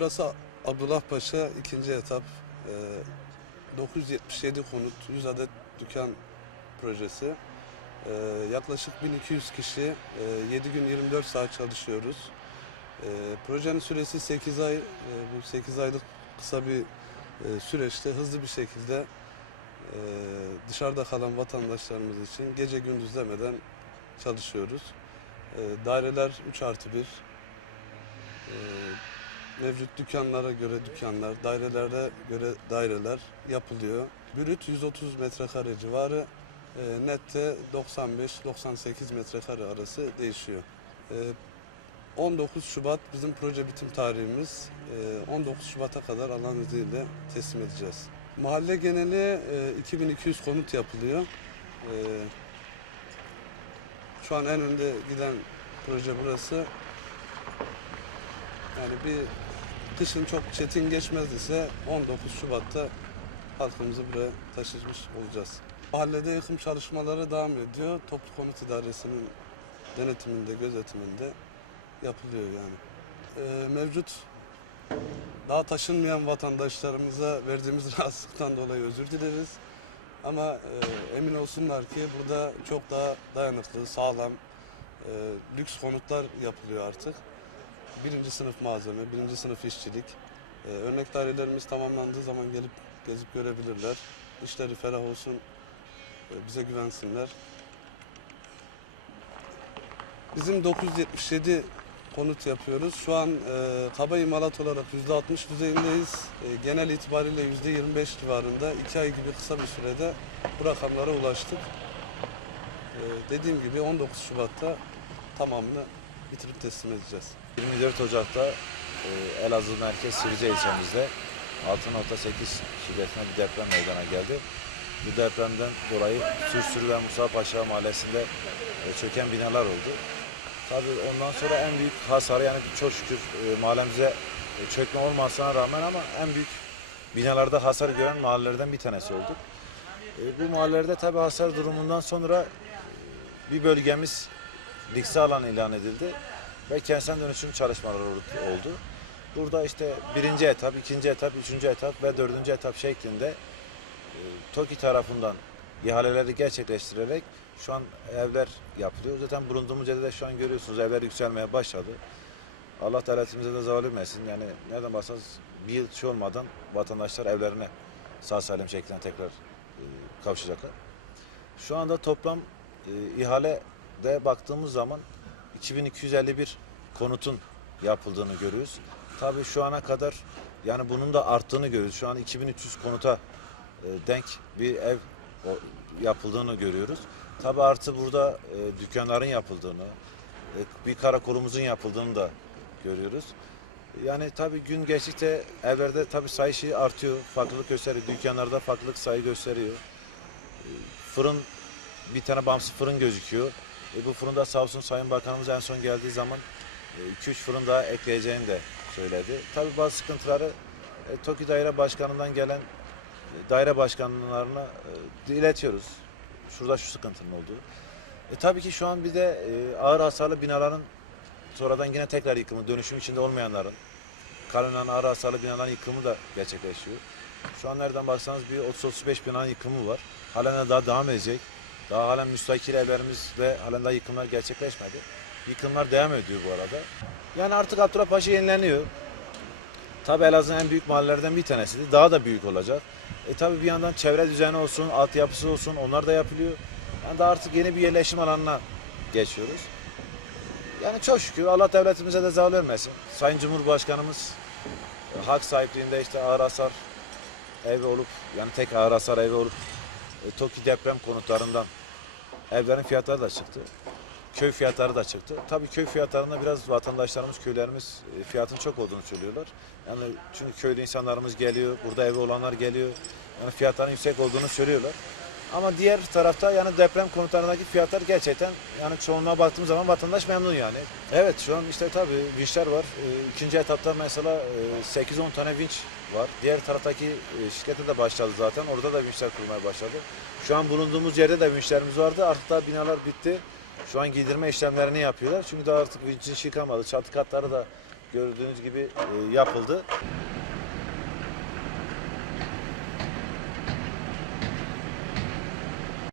Burası Abdullah Paşa ikinci etap. Ee, 977 konut, 100 adet dükkan projesi. Ee, yaklaşık 1200 kişi, e, 7 gün 24 saat çalışıyoruz. Ee, projenin süresi 8 ay. Ee, bu 8 aylık kısa bir e, süreçte hızlı bir şekilde e, dışarıda kalan vatandaşlarımız için gece gündüz demeden çalışıyoruz. Ee, daireler 3 artı 1. Ee, mevcut dükkanlara göre dükkanlar, dairelere göre daireler yapılıyor. Brüt 130 metrekare civarı, e, nette 95-98 metrekare arası değişiyor. E, 19 Şubat bizim proje bitim tarihimiz. E, 19 Şubat'a kadar Allah'ın izniyle teslim edeceğiz. Mahalle geneli e, 2200 konut yapılıyor. E, şu an en önde giden proje burası. Yani bir kışın çok çetin geçmez ise 19 Şubat'ta halkımızı buraya taşımış olacağız. Mahallede yıkım çalışmaları devam ediyor. Toplu Konut İdaresi'nin denetiminde, gözetiminde yapılıyor yani. Ee, mevcut daha taşınmayan vatandaşlarımıza verdiğimiz rahatsızlıktan dolayı özür dileriz. Ama e, emin olsunlar ki burada çok daha dayanıklı, sağlam, e, lüks konutlar yapılıyor artık. Birinci sınıf malzeme, birinci sınıf işçilik. E, örnek dairelerimiz tamamlandığı zaman gelip gezip görebilirler. İşleri ferah olsun, e, bize güvensinler. Bizim 977 konut yapıyoruz. Şu an e, kaba imalat olarak %60 düzeyindeyiz. E, genel itibariyle %25 civarında 2 ay gibi kısa bir sürede bu rakamlara ulaştık. E, dediğim gibi 19 Şubat'ta tamamını bitirip teslim edeceğiz. 24 Ocak'ta e, Elazığ Merkez Sirce ilçemizde 6.8 şiddetinde bir deprem meydana geldi. Bu depremden dolayı Sürsür ve Musa Paşa mahallesinde e, çöken binalar oldu. Tabii ondan sonra en büyük hasarı yani çok şükür e, mahallemize e, çökme olmasına rağmen ama en büyük binalarda hasar gören mahallelerden bir tanesi olduk. E, bu mahallelerde tabii hasar durumundan sonra bir bölgemiz liksi alan ilan edildi ve kentsel dönüşüm çalışmaları oldu. Burada işte birinci etap, ikinci etap, üçüncü etap ve dördüncü etap şeklinde e, TOKİ tarafından ihaleleri gerçekleştirerek şu an evler yapılıyor. Zaten bulunduğumuz yerde de şu an görüyorsunuz evler yükselmeye başladı. Allah devletimize de zalim etsin. Yani nereden baksanız bir yıl şey olmadan vatandaşlar evlerine sağ salim şeklinde tekrar e, kavuşacaklar. Şu anda toplam e, ihalede baktığımız zaman 2251 konutun yapıldığını görüyoruz. Tabii şu ana kadar yani bunun da arttığını görüyoruz. Şu an 2300 konuta e, denk bir ev yapıldığını görüyoruz. Tabii artı burada e, dükkanların yapıldığını, e, bir karakolumuzun yapıldığını da görüyoruz. Yani tabii gün geçtikçe evlerde tabii sayı şey artıyor, farklılık gösteriyor. Dükkanlarda farklılık sayı gösteriyor. Fırın, bir tane bağımsız fırın gözüküyor. E, bu fırında sağ olsun Sayın Bakanımız en son geldiği zaman 2-3 fırın daha ekleyeceğini de söyledi. Tabii bazı sıkıntıları e, TOKİ Daire Başkanı'ndan gelen e, daire başkanlarına e, iletiyoruz. Şurada şu sıkıntının olduğu. E, tabii ki şu an bir de e, ağır hasarlı binaların sonradan yine tekrar yıkımı, dönüşüm içinde olmayanların, kalınan ağır hasarlı binaların yıkımı da gerçekleşiyor. Şu an nereden baksanız bir 30-35 binanın yıkımı var. Halen daha devam edecek. Daha halen müstakil evlerimizde halen daha yıkımlar gerçekleşmedi. Yıkımlar devam ediyor bu arada. Yani artık Abdullah Paşa yenileniyor. Tabi Elazığ'ın en büyük mahallelerden bir tanesiydi. Daha da büyük olacak. E tabi bir yandan çevre düzeni olsun, altyapısı olsun onlar da yapılıyor. Yani daha artık yeni bir yerleşim alanına geçiyoruz. Yani çok şükür Allah devletimize de zaval vermesin. Sayın Cumhurbaşkanımız e, hak sahipliğinde işte ağır hasar evi olup yani tek ağır hasar evi olup e, TOKİ deprem konutlarından evlerin fiyatları da çıktı. Köy fiyatları da çıktı. Tabii köy fiyatlarında biraz vatandaşlarımız, köylerimiz e, fiyatın çok olduğunu söylüyorlar. Yani çünkü köylü insanlarımız geliyor, burada evi olanlar geliyor. Yani fiyatların yüksek olduğunu söylüyorlar. Ama diğer tarafta yani deprem konutlarındaki fiyatlar gerçekten yani çoğunluğa baktığımız zaman vatandaş memnun yani. Evet şu an işte tabii vinçler var. E, ikinci etapta mesela e, 8-10 tane vinç var. Diğer taraftaki e, şirkete de başladı zaten. Orada da vinçler kurmaya başladı. Şu an bulunduğumuz yerde de vinçlerimiz vardı. Artık da binalar bitti. Şu an giydirme işlemlerini yapıyorlar. Çünkü daha artık vinçin işi kalmadı. Çatı katları da gördüğünüz gibi e, yapıldı.